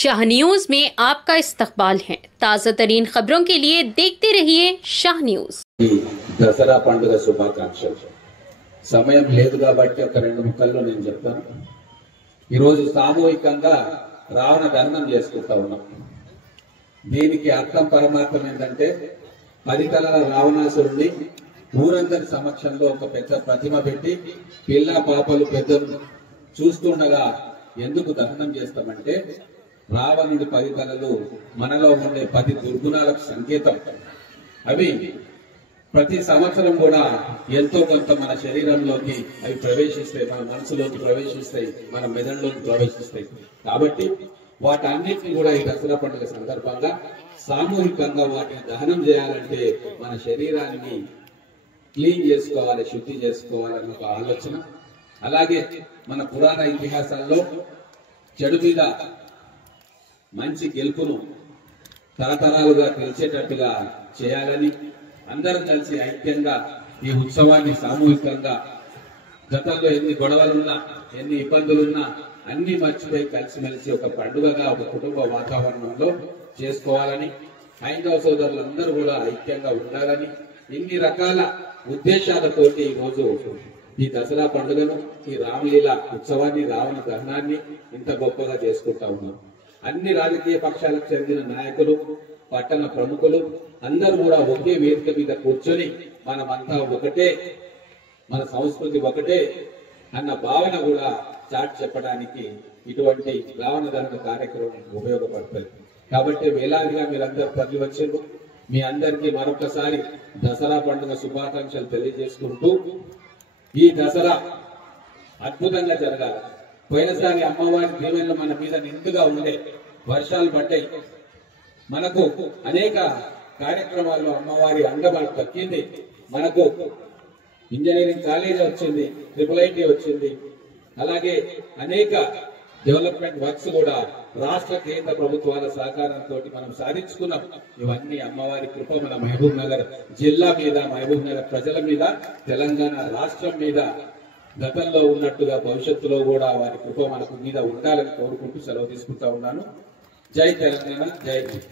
Shah news में आपका इस्तकबाल है। ताज़ा तरीन खबरों के लिए देखते रहिए शाह न्यूज। दसरा पंడుగ శుభాకాంక్షలు। సమయం లేదు కాబట్టి ఒక రెండు ముక్కల్లో నేను చెప్తాను। ఈ రోజు సామూహికంగా రావణ దహనం చేసుకుంటా ఉన్నాం। దీనికి అర్థం పరమార్థం ఏంటంటే 10 తలల రావణాసురుడిని ఊరందరి సమక్షంలో ఒక పెద్ద ప్రతిమ పెట్టి పిల్ల పాపలు పెద్దలు చూస్తుండగా ఎందుకు దహనం చేస్తామంటే రావణుడి 10 తలలు మనలో ఉండే 10 దుర్గుణాలకు సంకేతం। అవి ప్రతి సంవత్సరం కూడా ఎంతో కొంత మన శరీరంలోకి అవి ప్రవేశిస్తాయి, మన మనసులోకి ప్రవేశిస్తాయి, మన మెదడులోకి ప్రవేశిస్తాయి। కాబట్టి వాటన్నిటిని కూడా ఈ దసరా పండుగ సందర్భంగా సామూహికంగా వాటిని దహనం చేయాలంటే మన శరీరాన్ని క్లీన్ చేసుకోవాలి, శుద్ధి చేసుకోవాలన్న ఒక ఆలోచన। అలాగే మన పురాణ ఇతిహాసాల్లో చెడు మీద మంచి గెలుపును తరతరాలుగా తెలిసేటట్టుగా చేయాలని అందరం కలిసి ఐక్యంగా ఈ ఉత్సవాన్ని సామూహికంగా గతంలో ఎన్ని గొడవలున్నా ఎన్ని ఇబ్బందులున్నా అన్ని మర్చిపోయి కలిసిమెలిసి ఒక పండుగగా ఒక కుటుంబ వాతావరణంలో చేసుకోవాలని హైందవ సోదరులందరూ కూడా ఐక్యంగా ఉండాలని ఇన్ని రకాల ఉద్దేశాలతోటి ఈ రోజు ఈ దసరా పండుగను ఈ రామలీల ఉత్సవాన్ని రావణ దహనాన్ని ఇంత గొప్పగా చేసుకుంటా ఉన్నాం। అన్ని రాజకీయ పక్షాలకు చెందిన నాయకులు పట్టణ ప్రముఖులు అందరూ కూడా ఒకే వేదిక మీద కూర్చొని మనమంతా ఒకటే, మన సంస్కృతి ఒకటే అన్న భావన కూడా చాటి చెప్పడానికి ఇటువంటి రావణ దహన కార్యక్రమం ఉపయోగపడుతుంది। కాబట్టి వేలాదిగా మీరందరూ తరలి వచ్చారు। మీ అందరికీ మరొకసారి దసరా పండుగ శుభాకాంక్షలు తెలియజేసుకుంటూ ఈ దసరా అద్భుతంగా జరగాలి। పోయినసారి అమ్మవారి దీవెనలు మన మీద నిండుగా ఉండే, వర్షాలు పడ్డాయి, మనకు అనేక కార్యక్రమాల్లో అమ్మవారి అండబలం దక్కింది। మనకు ఇంజనీరింగ్ కాలేజీ వచ్చింది, IIIT వచ్చింది, అలాగే అనేక డెవలప్మెంట్ వర్క్స్ కూడా రాష్ట్ర కేంద్ర ప్రభుత్వాల సహకారంతో మనం సాధించుకున్నాం। ఇవన్నీ అమ్మవారి కృప మన మహబూబ్ నగర్ జిల్లా మీద, మహబూబ్ నగర్ ప్రజల మీద, తెలంగాణ రాష్ట్రం మీద గతంలో ఉన్నట్టుగా భవిష్యత్తులో కూడా వారి కృప మనకు మీద ఉండాలని కోరుకుంటూ సెలవు తీసుకుంటా ఉన్నాను। జై తెలంగాణ, జై హింద్।